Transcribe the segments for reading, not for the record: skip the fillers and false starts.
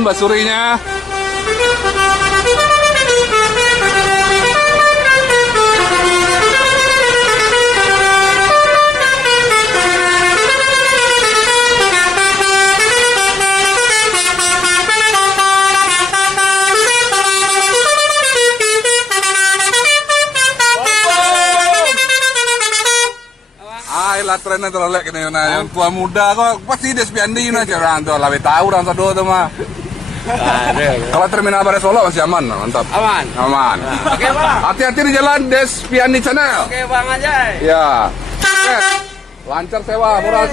main basurinya. Latren na Telolet kini na yung Tuan Muda kok pasti despiandi na orang tuh lawe tahu orang satu tuh mah. Kalau terminal Bare Solo masih aman, mantap. Aman. Aman. Oke bang. Hati-hati di jalan Despiandi Channel. Oke bang aja. Ya. Lancar sewa, murah.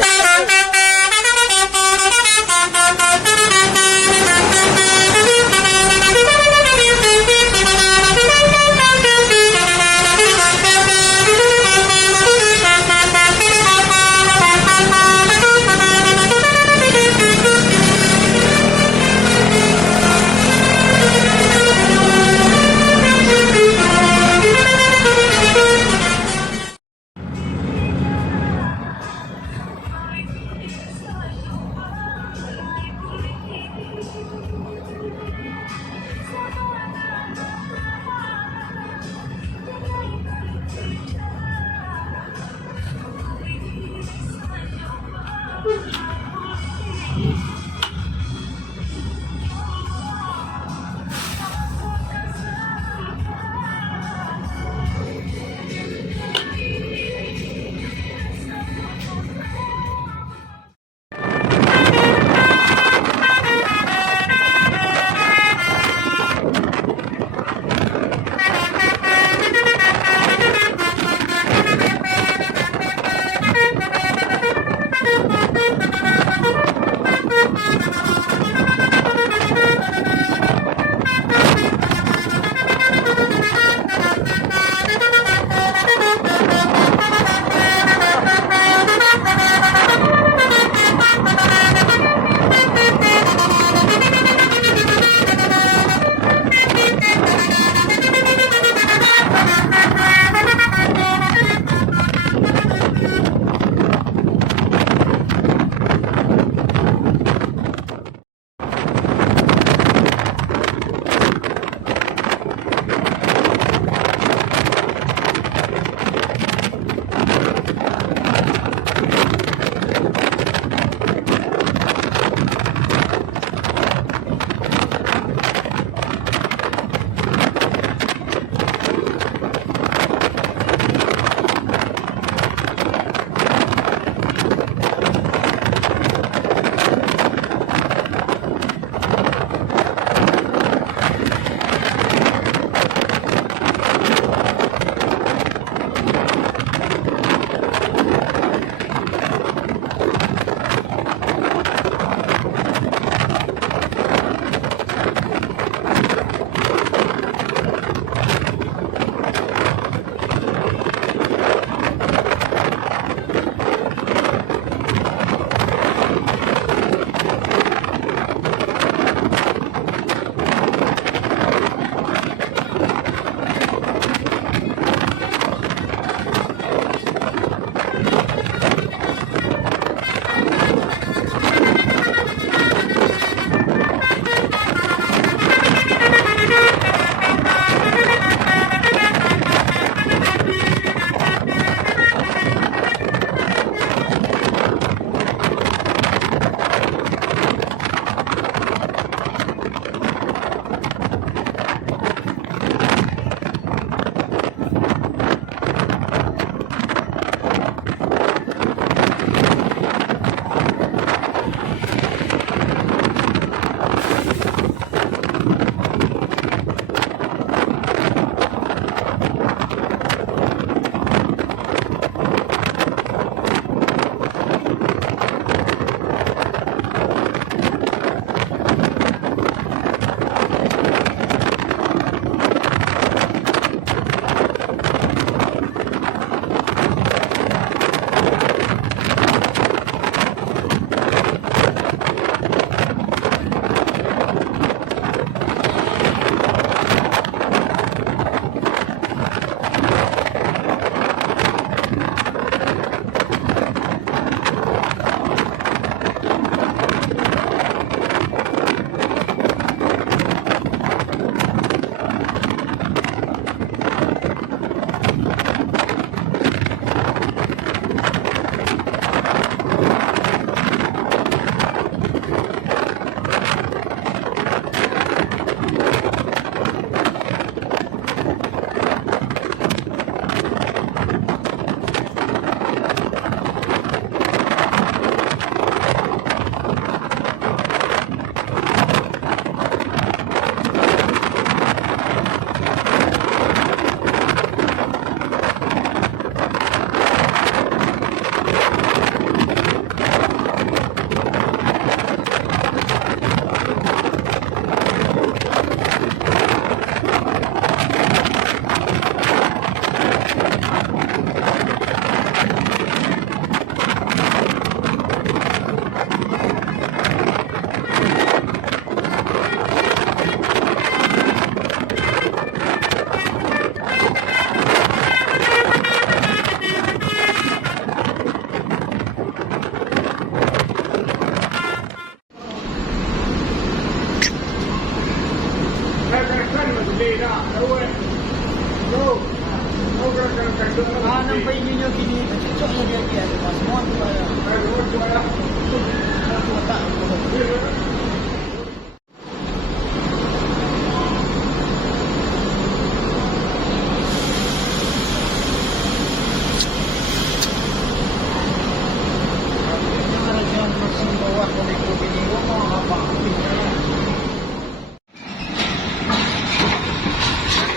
Nampak ininya gini, cocoknya dia semua tu lah.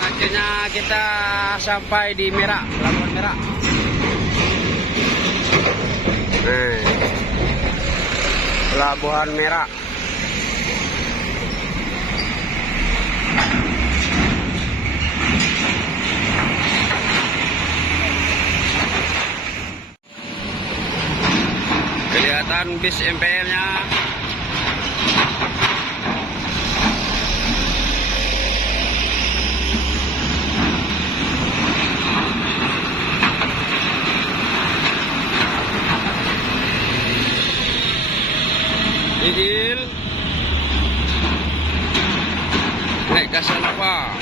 Akhirnya kita sampai di Merah, Pelabuhan Merah. Pelabuhan Merah. Kelihatan bis MPL-nya. Idil naik gasan apa?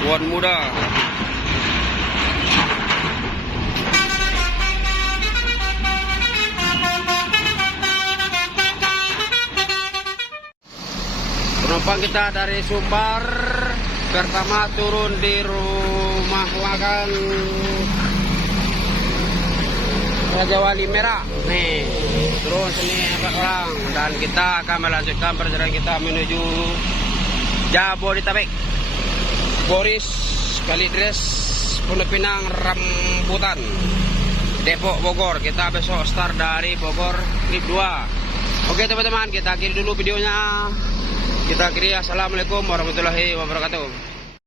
Tuan Muda. Penumpang kita dari Sumbar pertama turun di rumah makan Raja Wali Merah. Nih, terus ini 4 orang dan kita akan melanjutkan perjalanan kita menuju Jabodetabek. Boris, Kalidres, Pondok Pinang, Rambutan, Depok, Bogor. Kita besok start dari Bogor trip 2. Oke teman-teman, kita akhiri dulu videonya. Kita akhiri. Assalamualaikum warahmatullahi wabarakatuh.